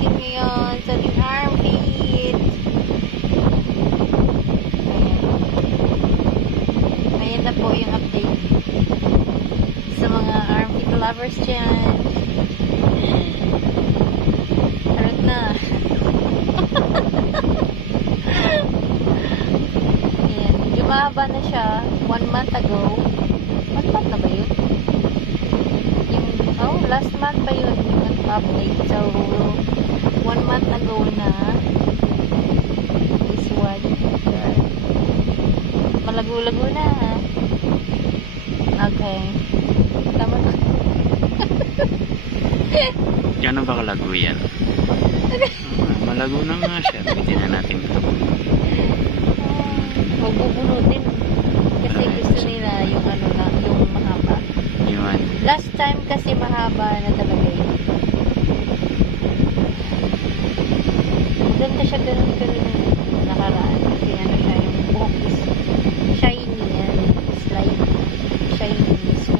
natin ngayon sa ating armpit. Ayan na po yung update sa mga armpit lovers dyan. Harap na. Ayan, medyo mahaba na siya 1 month ago. 1 month na ba yun? Last month pa yun yung update. So 1 month ago na this one. Malago-lago na. Okay. Tama na. Gano'n ba kalago yan? Malago na nga siya. Pwede na natin ito. Huwag bubunutin. Kasi gusto nila yung ano na, yung mahaba. Yun. Last time kasi mahaba na talaga yun. Ganda siya ganun nakaraan. Kasi ano siya, yung buhok is shiny yan. It's like shiny. So,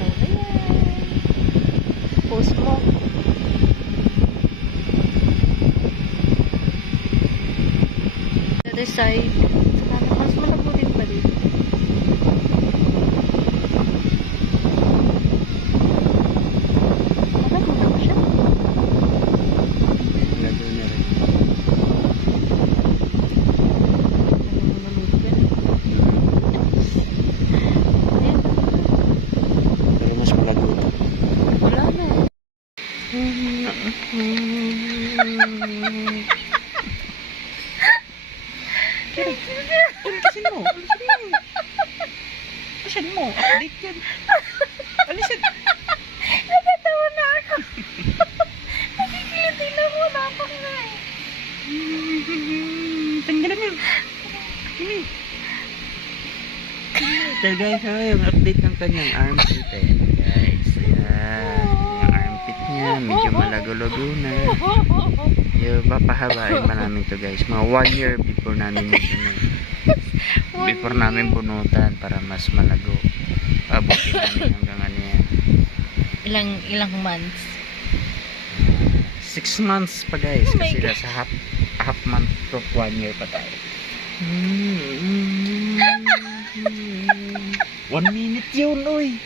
ayan. Post mo. Other side. Sana mas malabo din pa dito. Malabo na ba siya? Malago na rin. Pero mas malago ito. Wala na. Alisin mo. Alisin mo. Update yan. Alisin. Nagatawa na ako. Nakikilitin na mo. Napak na eh. Tanggalan mo. So guys, yung update ng kanyang armpit eh. Guys, ayan. Yung armpit niya, medyo malago-lago na. Yung papahabain pa namin to guys. Mga 1 year before namin before namin bunutan para mas malago. Abutin namin hanggang ano yan. Ilang months? 6 months pa guys. Oh my Kasi God. nasa half month to 1 year pa tayo. 1 minute yun, oy.